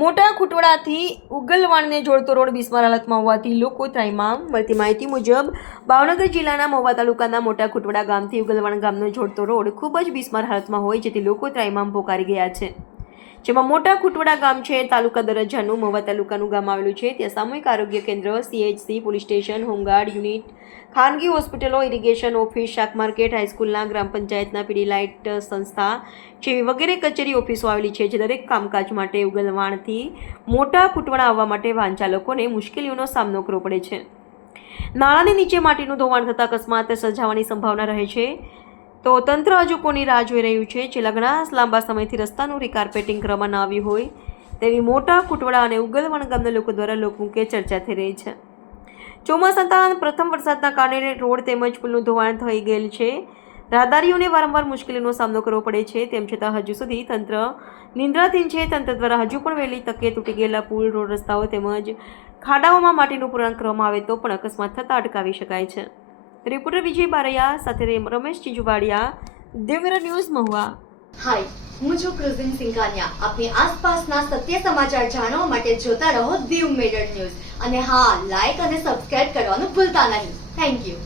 મોટા ખુટવડાથી ઉગલવાણને જોડતો રોડ બિસ્માર હાલતમાં હોવાથી લોકો ત્રાહિમામ. મળતી માહિતી મુજબ ભાવનગર જિલ્લાના મહુવા તાલુકાના મોટા ખુટવડા ગામથી ઉગલવાણ ગામનો જોડતો રોડ ખૂબ જ બિસ્માર હાલતમાં હોય જેથી લોકો ત્રાહિમામ પોકારી ગયા છે. જેમાં મોટા ખુટવડા ગામ છે, તાલુકા દરજ્જાનું મહુવા તાલુકાનું ગામ આવેલું છે. ત્યાં સામૂહિક આરોગ્ય કેન્દ્ર, CHC, police station, home guard unit, ખાનગી હોસ્પિટલો, ઇરિગેશન ઓફિસ, શાક માર્કેટ, હાઈસ્કૂલના, ગ્રામ પંચાયતના પીડીલાઇટ સંસ્થા જેવી વગેરે કચેરી ઓફિસો આવેલી છે. જે દરેક કામકાજ માટે ઉગલવાણથી મોટા ખુટવડા આવવા માટે વાહન ચાલકોને મુશ્કેલીઓનો સામનો કરવો પડે છે. નાળાની નીચે માટીનું ધોવાણ થતાં અકસ્માત સર્જાવાની સંભાવના રહે છે. તો તંત્ર હજુ કોની રાહ જોઈ રહ્યું છે? છેલ્લા ઘણા લાંબા સમયથી રસ્તાનું રિકાર્પેટિંગ કરવામાં ન આવ્યું હોય તેવી મોટા ખુટવડા અને ઉગલવાણ ગામના લોકો દ્વારા લોકમુખે ચર્ચા થઈ રહી છે. ચોમાસાના પ્રથમ વરસાદના કારણે રોડ તેમજ પુલનું ધોવાણ થઈ ગયેલ છે. રાહદારીઓને વારંવાર મુશ્કેલીનો સામનો કરવો પડે છે. તેમ છતાં હજુ સુધી તંત્ર નિંદ્રાધીન છે. તંત્ર દ્વારા હજુ પણ વહેલી તકે તૂટી ગયેલા પુલ, રોડ રસ્તાઓ તેમજ ખાડાઓમાં માટીનું પુરાણ કરવામાં આવે તો પણ અકસ્માત થતાં અટકાવી શકાય છે. રિપોર્ટર વિજય બારૈયા સાથે રમેશ ચીજુવાડિયા, દેવરા ન્યૂઝ, મહુવા. હાય, હું છું ક્રુઝિન સિંઘાનિયા. આપની આસપાસના સત્ય સમાચાર જાણવા માટે જોતા રહો દીવ મિરર ન્યૂઝ અને હા, લાઈક અને સબસ્ક્રાઇબ કરવાનું ભૂલતા નહીં. Thank you.